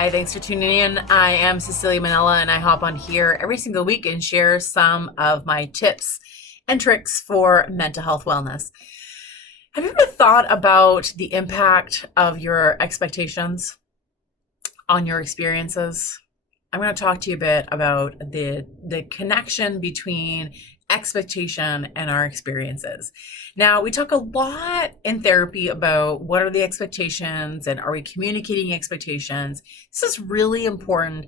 Hi, thanks for tuning in. I am Cecilia Manella, and I hop on here every single week and share some of my tips and tricks for mental health wellness. Have you ever thought about the impact of your expectations on your experiences? I'm going to talk to you a bit about the connection between expectation and our experiences. Now, we talk a lot in therapy about what are the expectations and are we communicating expectations. This is really important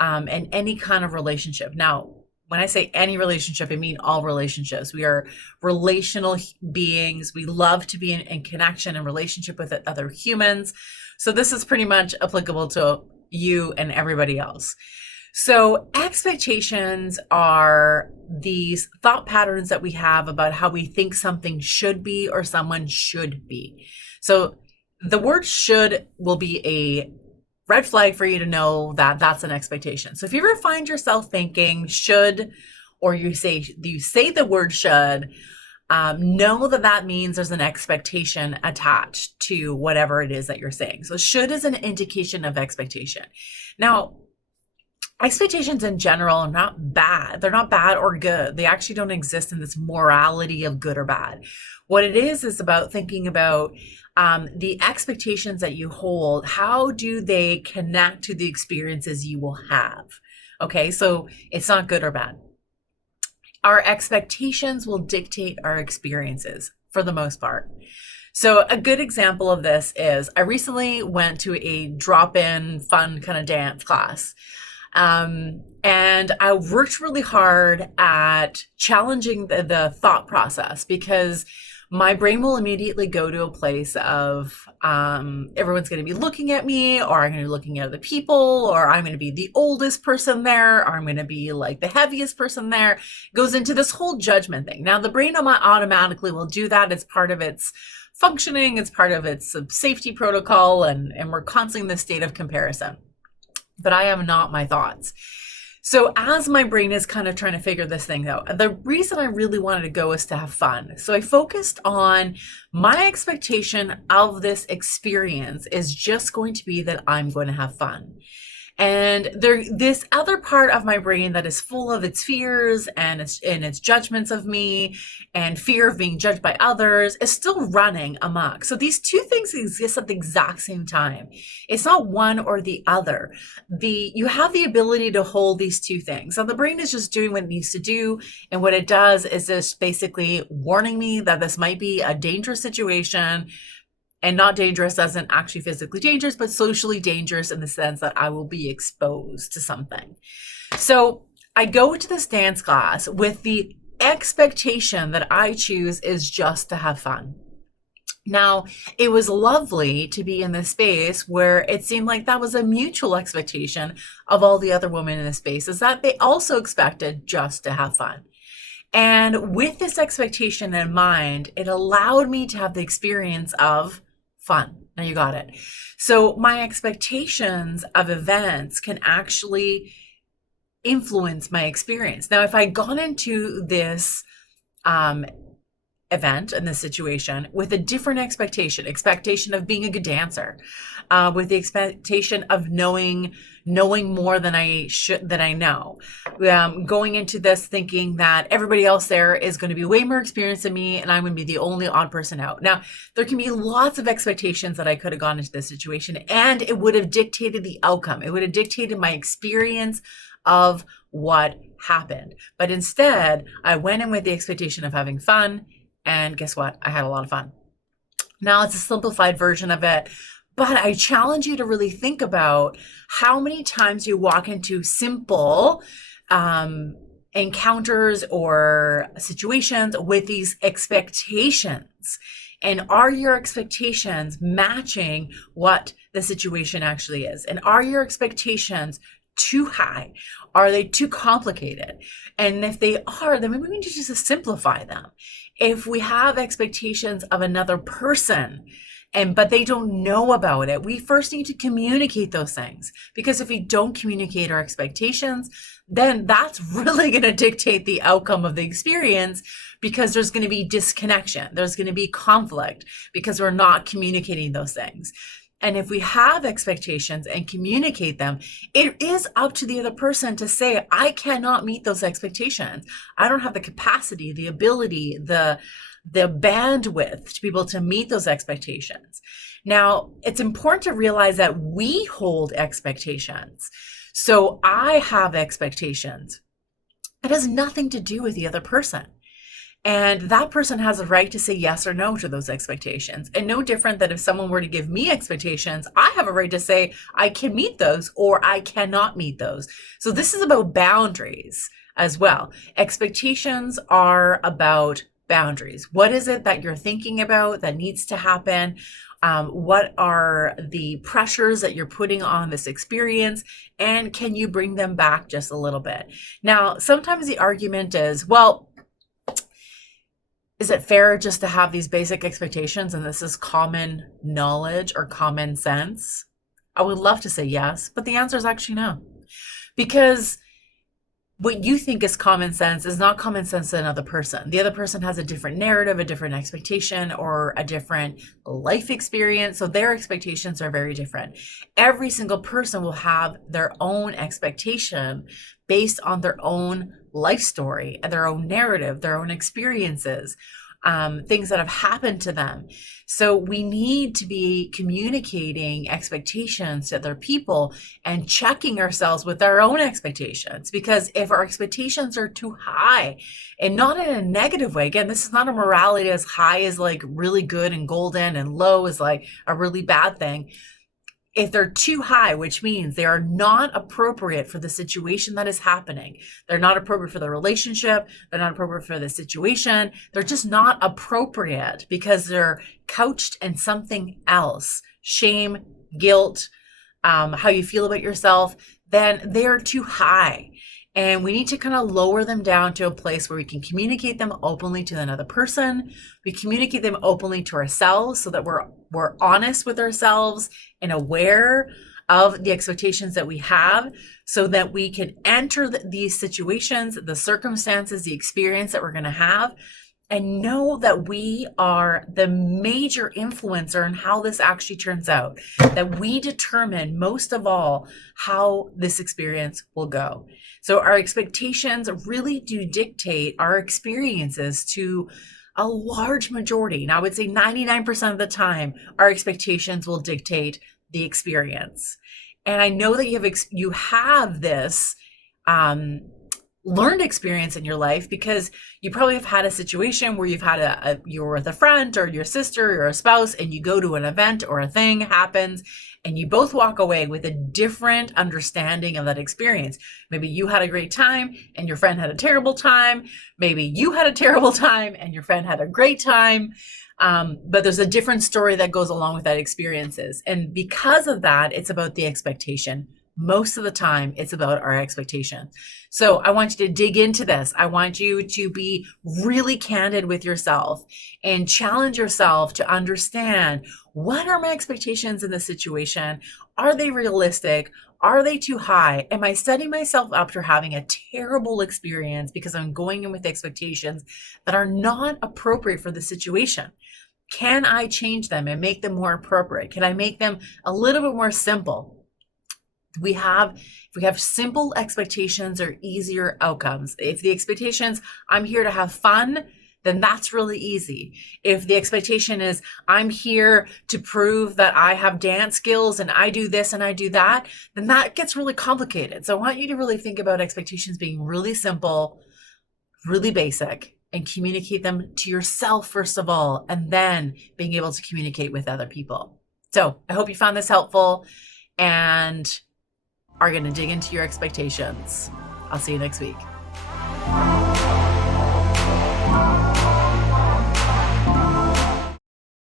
in any kind of relationship. Now, when I say any relationship, I mean all relationships. We are relational beings. We love to be in connection and relationship with other humans. So this is pretty much applicable to you and everybody else. So expectations are these thought patterns that we have about how we think something should be or someone should be. So the word should will be a red flag for you to know that that's an expectation. So if you ever find yourself thinking should, or you say the word should, know that means there's an expectation attached to whatever it is that you're saying. So should is an indication of expectation. Now, expectations in general are not bad. They're not bad or good. They actually don't exist in this morality of good or bad. What it is about thinking about the expectations that you hold. How do they connect to the experiences you will have? Okay, so it's not good or bad. Our expectations will dictate our experiences for the most part. So a good example of this is I recently went to a drop-in fun kind of dance class. And I worked really hard at challenging the thought process because my brain will immediately go to a place of everyone's going to be looking at me, or I'm going to be looking at other people, or I'm going to be the oldest person there, or I'm going to be like the heaviest person there. It goes into this whole judgment thing. Now, the brain automatically will do that. It's part of its functioning. It's part of its safety protocol, and we're constantly in this state of comparison. But I am not my thoughts. So as my brain is kind of trying to figure this thing out, the reason I really wanted to go is to have fun. So I focused on my expectation of this experience is just going to be that I'm going to have fun. And this other part of my brain that is full of its fears and its judgments of me and fear of being judged by others is still running amok. So these two things exist at the exact same time. It's not one or the other. You have the ability to hold these two things. So the brain is just doing what it needs to do. And what it does is just basically warning me that this might be a dangerous situation. And not dangerous as in actually physically dangerous, but socially dangerous in the sense that I will be exposed to something. So I go to this dance class with the expectation that I choose is just to have fun. Now, it was lovely to be in this space where it seemed like that was a mutual expectation of all the other women in the space, is that they also expected just to have fun. And with this expectation in mind, it allowed me to have the experience of fun. Now you got it. So my expectations of events can actually influence my experience. Now, if I gone into this event and this situation with a different expectation of being a good dancer, with the expectation of knowing more than I know, going into this thinking that everybody else there is going to be way more experienced than me and I'm going to be the only odd person out. Now, there can be lots of expectations that I could have gone into this situation, and it would have dictated the outcome. It would have dictated my experience of what happened. But instead, I went in with the expectation of having fun, and guess what? I had a lot of fun. Now, it's a simplified version of it, but I challenge you to really think about how many times you walk into simple encounters or situations with these expectations. And are your expectations matching what the situation actually is? And are your expectations too high? Are they too complicated? And if they are, then maybe we need to just simplify them. If we have expectations of another person, but they don't know about it, we first need to communicate those things. Because if we don't communicate our expectations, then that's really going to dictate the outcome of the experience, because there's going to be disconnection. There's going to be conflict because we're not communicating those things. And if we have expectations and communicate them, it is up to the other person to say, I cannot meet those expectations. I don't have the capacity, the ability, the bandwidth to be able to meet those expectations. Now, it's important to realize that we hold expectations. So I have expectations. It has nothing to do with the other person. And that person has a right to say yes or no to those expectations. And no different than if someone were to give me expectations, I have a right to say I can meet those or I cannot meet those. So this is about boundaries as well. Expectations are about boundaries. What is it that you're thinking about that needs to happen? What are the pressures that you're putting on this experience? And can you bring them back just a little bit? Now, sometimes the argument is, well, is it fair just to have these basic expectations and this is common knowledge or common sense? I would love to say yes, but the answer is actually no. Because what you think is common sense is not common sense to another person. The other person has a different narrative, a different expectation, or a different life experience. So their expectations are very different. Every single person will have their own expectation based on their own life story and their own narrative, their own experiences, things that have happened to them. So we need to be communicating expectations to other people and checking ourselves with our own expectations. Because if our expectations are too high, and not in a negative way, again, this is not a morality as high as like really good and golden and low is like a really bad thing. If they're too high, which means they are not appropriate for the situation that is happening, they're not appropriate for the relationship, they're not appropriate for the situation, they're just not appropriate because they're couched in something else, shame, guilt, how you feel about yourself, then they're too high. And we need to kind of lower them down to a place where we can communicate them openly to another person. We communicate them openly to ourselves so that we're honest with ourselves and aware of the expectations that we have so that we can enter these situations, the circumstances, the experience that we're going to have, and know that we are the major influencer in how this actually turns out, that we determine most of all how this experience will go. So our expectations really do dictate our experiences to a large majority. Now, I would say 99% of the time, our expectations will dictate the experience. And I know that you have this learned experience in your life because you probably have had a situation where you've had you're with a friend or your sister or a spouse and you go to an event or a thing happens and you both walk away with a different understanding of that experience. Maybe you had a great time and your friend had a terrible time. Maybe you had a terrible time and your friend had a great time. But there's a different story that goes along with that experiences. And because of that, it's about the expectation. Most of the time, it's about our expectation. So I want you to dig into this. I want you to be really candid with yourself and challenge yourself to understand, what are my expectations in this situation? Are they realistic? Are they too high? Am I setting myself up for having a terrible experience because I'm going in with expectations that are not appropriate for the situation? Can I change them and make them more appropriate? Can I make them a little bit more simple? If we have simple expectations or easier outcomes. If the expectations, I'm here to have fun, then that's really easy. If the expectation is, I'm here to prove that I have dance skills and I do this and I do that, then that gets really complicated. So I want you to really think about expectations being really simple, really basic, and communicate them to yourself first of all, and then being able to communicate with other people. So I hope you found this helpful and are going to dig into your expectations. I'll see you next week.